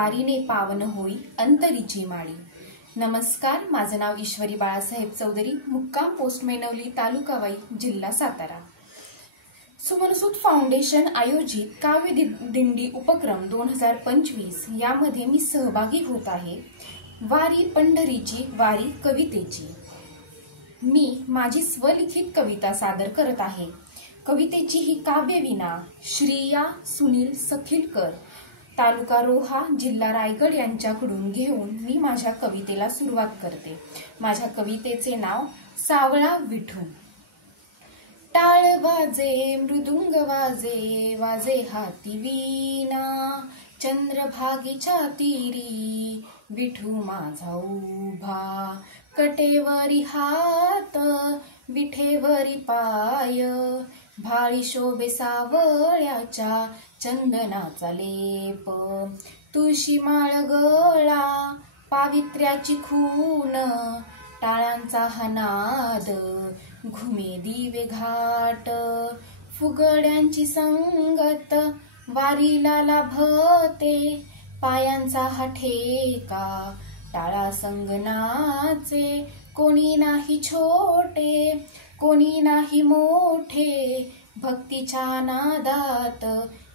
वारीने पावन होई अंतरीची माळी। नमस्कार, माझं नाव ईश्वरी बाळासाहेब चौधरी, मुक्काम पोस्ट मेनवली, तालुका वाई, जिल्हा सातारा। सुमनसूत फाउंडेशन आयोजित काव्य दिंडी उपक्रम 2025 यामध्ये मी सहभागी होत आहे। वारी पंढरीची वारी कवितेची मी माझी स्वलिखित कविता सादर करत आहे। कवितेची ही काव्यविना श्रिया सुनील सखिलकर, तालुका रोहा, जिल्हा रायगड यांच्याकडून घेऊन मी माझ्या कवितेला सुरुवात करते। माझ्या कवितेचे नाव सावळा विठू। टाळ वाजे मृदुंग वाजे, वाजे हाती वीणा, चंद्रभागेच्या तीरी विठू माझा उभा। कटेवरी हात विठेवरी पाय, भाळी शोभे सावळ्याच्या चंदनाचा लेप। तुळशी माळ गळा पावित्र्याची खून, टाळांचा हा नाद घुमे दिवे घाट। फुगड्यांची संगत वारीला लाभते, पायांचा हा ठेका टाळा संगनाचे। कोणी नाही छोटे कोणी नाही मोठे, भक्तीच्या नादात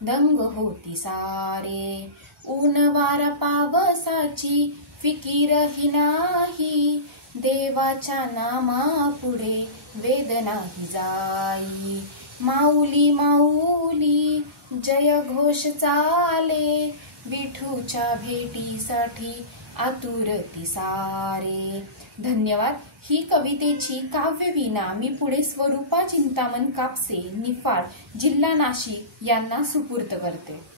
दंग होती सारे। ऊन वारा पावसाची फिकीरही नाही, देवाच्या नामापुढे वेद नाही जाई। माऊली माऊली जय घोष चाले, विठूच्या भेटीसाठी आतुरती सारे। धन्यवाद। ही कवितेची काव्यविना मी पुढे स्वरूपा चिंतामण कापसे, निफाड, जिल्हा नाशिक यांना सुपूर्द करते।